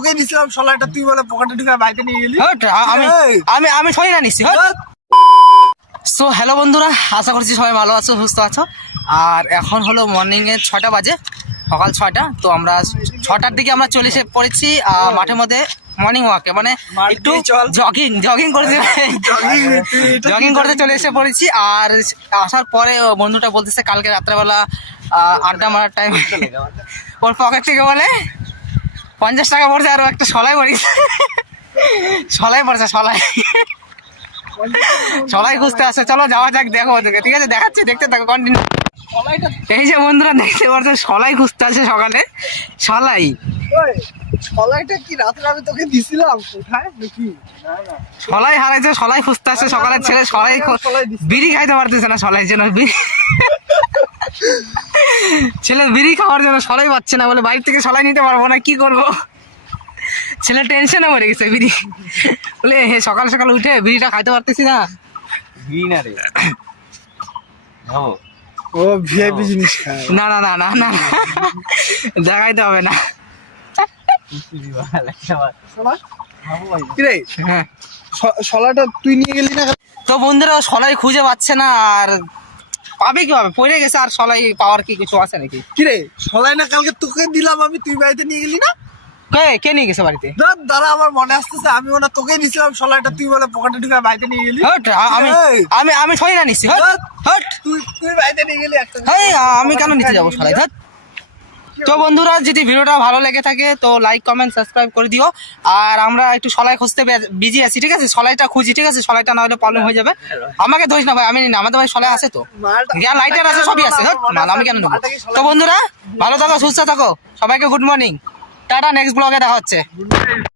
তোকে দিছিলাম সলাইটা, তুই বলে পকেটে ঢুকে বাইতে নিয়ে গেলি। আমি আমি সই না নিচ্ছি। সো হ্যালো বন্ধুরা, আশা করছি সবাই ভালো আছো, সুস্থ আছো। আর এখন হলো মর্নিংয়ে 6টা বাজে, সকাল 6টা। তো আমরা 6টার দিকে আমরা চলে এসে পড়েছি মাঠের মধ্যে মর্নিং ওয়াকে, মানে একটু জগিং করতে চলে এসে পড়েছি। আর আসার পরে বন্ধুটা বলতেছে কালকে রাত্রেবেলা আড্ডা মারার টাইম ওর পকেট থেকে বলে 50 টাকা পড়ছে, আর একটা সলাই পড়েছে, সলাই খুঁজতে আসে। চলো যাওয়া যাক, দেখো ওদেরকে, ঠিক আছে? দেখাচ্ছি, দেখতে থাকো, কন্টিনিউ। এই যে বন্ধুরা দেখতে পাচ্ছ, সলাই খুঁজতে আসে সকালে। সলাইটা কি রাতে আমি তোকে দিছিলাম কোথায় নাকি? সলাই হারাইছে, সলাই খুঁজতে আসে সকালে। ছেলে সলাই বিড়ি খাইতে পারতেছে না, সলাই জন্য ছেলে বিড়ি খাওয়ার জন্য সলাই পাচ্ছে না, বলে বাইরে থেকে সলাই নিতে পারবো না, কি করবো? ছেলে টেনশনে মরে গেছে। বিড়ি বলে সকাল সকাল উঠে বিড়িটা খাইতে পারতেছি না। বিড়ি না রে, ও ভিআইপি জিনিস খায়। না না না না না, দেখাইতে হবে না। কিরে হ্যাঁ, সলাইটা তুই নিয়ে গেলি না? তো বন্ধুরা সলাই খুঁজে পাচ্ছে না, আর পাবে কিভাবে? পড়ে গেছে। আর সলাই পাওয়ার কি কিছু আছে নাকি? কিরে সলাই না কালকে তোকে দিলাম আমি, তুই বাড়িতে নিয়ে গেলি না? কে নিয়ে গেছে বাড়িতে? দাঁড়া, আমার মনে আসতেছে, আমি মনে তোকে দিছিলাম সলাইটা, তুই বলে পকেটে ঢুকে বাইতে নিয়ে গেলি। আমি সই না নিচ্ছি। তুই বাইতে নিয়ে গেলি একটা। আমি কেন নিতে যাবো সলাই? তো বন্ধুরা, যদি ভিডিওটা ভালো লেগে থাকে তো লাইক কমেন্ট সাবস্ক্রাইব করে দিও। আর আমরা একটু সলাই খুঁজতে বিজি আছি, ঠিক আছে? সলাইটা খুঁজি, ঠিক আছে? সলাইটা না হলে প্রবলেম হয়ে যাবে। আমাকে ধরিস না ভাই, আমি না, আমাদের ভাই সলাই আছে তো, লাইটার আছে, সবই আছে। আমি কেন নেবো? তো বন্ধুরা ভালো থাকো, সুস্থ থাকো, সবাইকে গুড মর্নিং, টাটা। নেক্সট ব্লগে দেখা হচ্ছে।